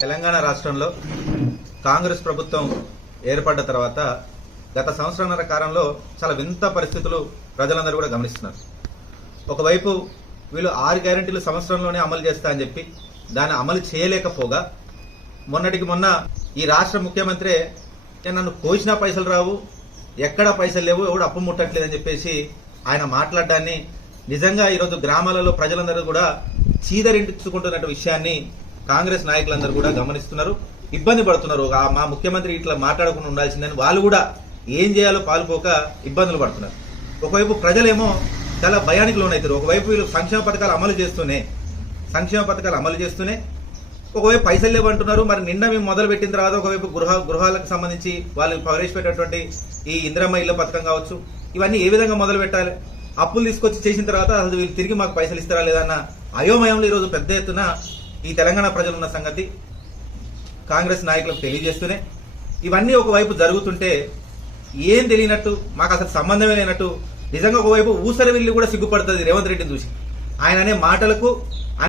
తెలంగాణ రాష్ట్రంలో కాంగ్రెస్ ప్రభుత్వం ఏర్పడ్డ తర్వాత గత సంవత్సరాల కాలంలో చాలా వింత పరిస్థితులు ప్రజలందరూ కూడా గమనిస్తున్నారు. ఒకవైపు వీళ్ళు ఆరు గ్యారంటీలు సంవత్సరంలోనే అమలు చేస్తా అని చెప్పి దాన్ని అమలు చేయలేకపోగా మొన్నటికి మొన్న ఈ రాష్ట్ర ముఖ్యమంత్రి నన్ను కోసినా పైసలు రావు ఎక్కడా పైసలు లేవు ఎవడు అప్పు ముట్టట్లేదని చెప్పేసి ఆయన మాట్లాడడాన్ని నిజంగా ఈరోజు గ్రామాలలో ప్రజలందరూ కూడా చీదరించుకుంటున్న విషయాన్ని కాంగ్రెస్ నాయకులందరూ కూడా గమనిస్తున్నారు. ఇబ్బంది పడుతున్నారు. మా ముఖ్యమంత్రి ఇట్లా మాట్లాడకుండా ఉండాల్సిందని వాళ్ళు కూడా ఏం చేయాలో పాల్పోక ఇబ్బందులు పడుతున్నారు. ఒకవైపు ప్రజలేమో చాలా భయానికి లోనవుతారు ఒకవైపు వీళ్ళు సంక్షేమ పథకాలు అమలు చేస్తూనే సంక్షేమ పథకాలు అమలు చేస్తూనే ఒకవైపు పైసలు లేవంటున్నారు. మరి నిన్న మేము మొదలు పెట్టిన తర్వాత ఒకవైపు గృహ గృహాలకు సంబంధించి వాళ్ళు ప్రవేశపెట్టినటువంటి ఈ ఇందిరమ్మ ఇళ్ళ పథకం కావచ్చు ఇవన్నీ ఏ విధంగా మొదలు పెట్టాలి అప్పులు తీసుకొచ్చి చేసిన తర్వాత అసలు వీళ్ళు తిరిగి మాకు పైసలు ఇస్తారా లేదన్న అయోమయంలో ఈరోజు పెద్ద ఎత్తున ఈ తెలంగాణ ప్రజలున్న సంగతి కాంగ్రెస్ నాయకులకు తెలియజేస్తూనే ఇవన్నీ ఒకవైపు జరుగుతుంటే ఏం తెలియనట్టు మాకు అసలు సంబంధమే లేనట్టు నిజంగా ఒకవైపు ఊసరి వెళ్ళి కూడా సిగ్గుపడుతుంది రేవంత్ రెడ్డిని చూసి. ఆయన అనే మాటలకు